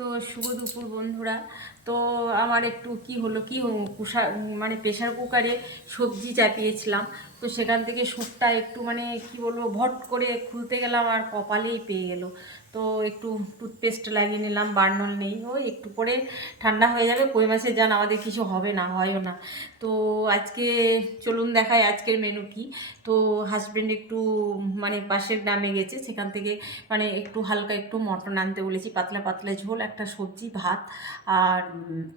তো শুভ দুপুর বন্ধুরা। তো আমার একটু মানে প্রেশার কুকারে সবজি চাপিয়েছিলাম। তো সেখান থেকে স্যুপটা একটু মানে কি বলবো ভট করে খুলতে গেলাম আর কপালেই পেয়ে গেল। তো একটু টুথপেস্ট লাগিয়ে নিলাম, বার্নল নেই, ওই একটু পরে ঠান্ডা হয়ে যাবে। কই মাছের জান আমাদের কিছু হবে না, হয়ও না। তো আজকে চলুন দেখাই আজকের মেনু কি। তো হাজব্যান্ড একটু মানে পাশের গ্রামে গেছে, সেখান থেকে মানে একটু হালকা একটু মটন আনতে বলেছি, পাতলা পাতলা ঝোল, একটা সবজি, ভাত আর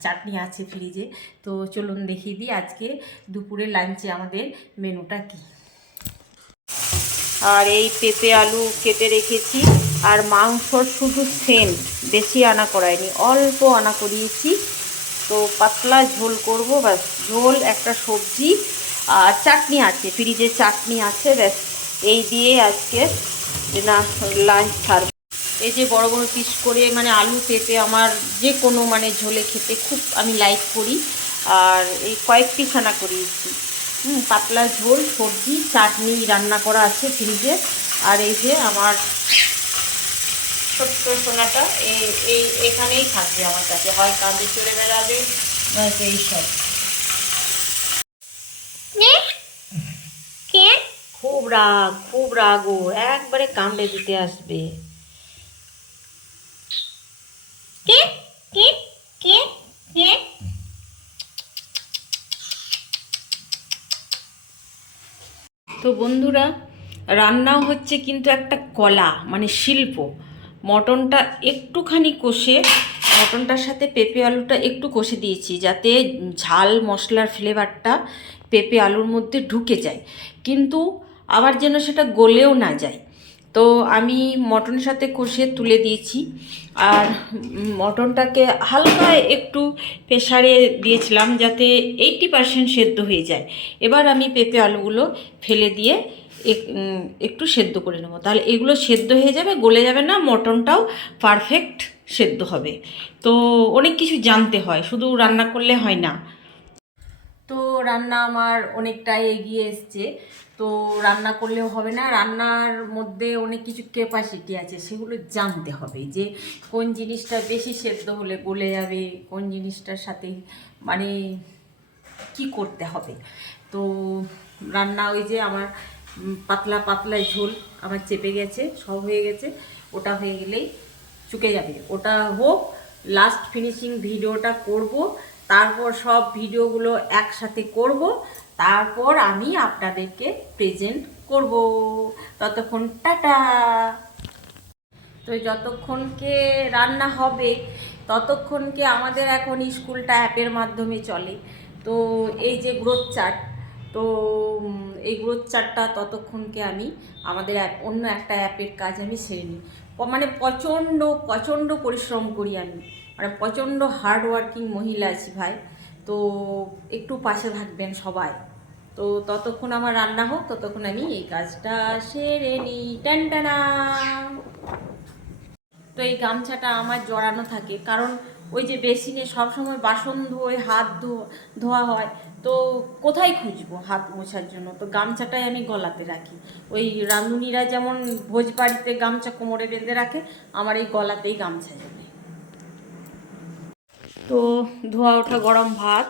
চাটনি আছে ফ্রিজে। তো চলুন দেখিয়ে দিই আজকে দুপুরে লাঞ্চে আমাদের মেনুটা কি। আর এই পেঁপে আলু কেটে রেখেছি, আর মাংস শুধু সেন্ট, বেশি আনা করাইনি, অল্প আনা করিয়েছি। তো পাতলা ঝোল করব, ব্যাস ঝোল, একটা সবজি আর চাটনি আছে ফ্রিজে, চাটনি আছে, ব্যাস এই দিয়ে আজকে না লাঞ্চ ছাড়ব। এই যে বড় বড় পিস করে মানে আলু পেঁপে আমার যে কোনো মানে ঝোলে খেতে খুব আমি লাইক করি। আর এই কয়েক পিস আনা করিয়েছি। পাতলা ঝোল, সবজি, চাটনি রান্না করা আছে ফ্রিজে। আর এই যে আমার ছোট্ট সোনাটা এই এখানেই থাকবে আমার কাছে, হয় কাঁদে চলে বেড়াবে, এইসব। খুব রাগ ও, একবারে কামড়ে দিতে আসবে। তো বন্ধুরা, রান্নাও হচ্ছে কিন্তু একটা কলা, মানে শিল্প। মটনটা একটুখানি কষে, মটনটার সাথে পেঁপে আলুটা একটু কষে দিয়েছি যাতে ঝাল মশলার ফ্লেভারটা পেঁপে আলুর মধ্যে ঢুকে যায়, কিন্তু আবার যেন সেটা গলেও না যায়। তো আমি মটনের সাথে কষে তুলে দিয়েছি। আর মটনটাকে হালকা একটু প্রেসারে দিয়েছিলাম যাতে 80% সেদ্ধ হয়ে যায়। এবার আমি পেঁপে আলুগুলো ফেলে দিয়ে একটু সেদ্ধ করে নেবো, তাহলে এগুলো সেদ্ধ হয়ে যাবে, গলে যাবে না, মটনটাও পারফেক্ট সেদ্ধ হবে। তো অনেক কিছু জানতে হয়, শুধু রান্না করলে হয় না। তো রান্না আমার অনেকটাই এগিয়ে এসছে। তো রান্না করলেও হবে না, রান্নার মধ্যে অনেক কিছু ক্যাপাসিটি আছে, সেগুলো জানতে হবে যে কোন জিনিসটা বেশি সেদ্ধ হলে গলে যাবে, কোন জিনিসটার সাথে মানে কি করতে হবে। তো রান্না ওই যে আমার পাতলা পাতলা ঝোল আমার চেপে গেছে, সব হয়ে গেছে। ওটা হয়ে গেলেই চুকে যাবে, ওটা হোক, লাস্ট ফিনিশিং ভিডিওটা করব, তারপর সব ভিডিওগুলো একসাথে করব, তারপর আমি আপনাদেরকে প্রেজেন্ট করব। ততক্ষণ টাটা। তো যতক্ষণকে রান্না হবে ততক্ষণকে আমাদের এখন স্কুলটা অ্যাপের মাধ্যমে চলে। তো এই যে গ্রোথ চার্ট, তো এই গ্রোথ চার্টটা ততক্ষণকে আমি আমাদের অন্য একটা অ্যাপের কাজ আমি সেরে নিই। মানে প্রচণ্ড প্রচণ্ড পরিশ্রম করি আমি, মানে প্রচণ্ড হার্ড ওয়ার্কিং মহিলা আছি ভাই। তো একটু পাশে থাকবেন সবাই। তো ততক্ষণ আমার রান্না হোক, ততক্ষণ আমি এই কাজটা সেরে নিই। টানটানা। তো এই গামছাটা আমার জড়ানো থাকে, কারণ ওই যে বেসিনে সবসময় বাসন ধোয়, হাত ধোয়া হয়, তো কোথায় খুঁজবো হাত মোছার জন্য, তো গামছাটাই আমি গলাতে রাখি। ওই রাঁধুনিরা যেমন ভোজ বাড়িতে গামছা কোমরে বেঁধে রাখে, আমার এই গলাতেই গামছা যাবে। তো ধোয়া ওঠা গরম ভাত,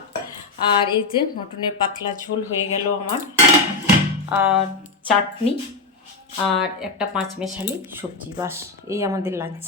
আর এই যে মটনের পাতলা ঝোল হয়ে গেল আমার, আর চাটনি, আর একটা 5 মেশালি সবজি, বাস এই আমাদের লাঞ্চ।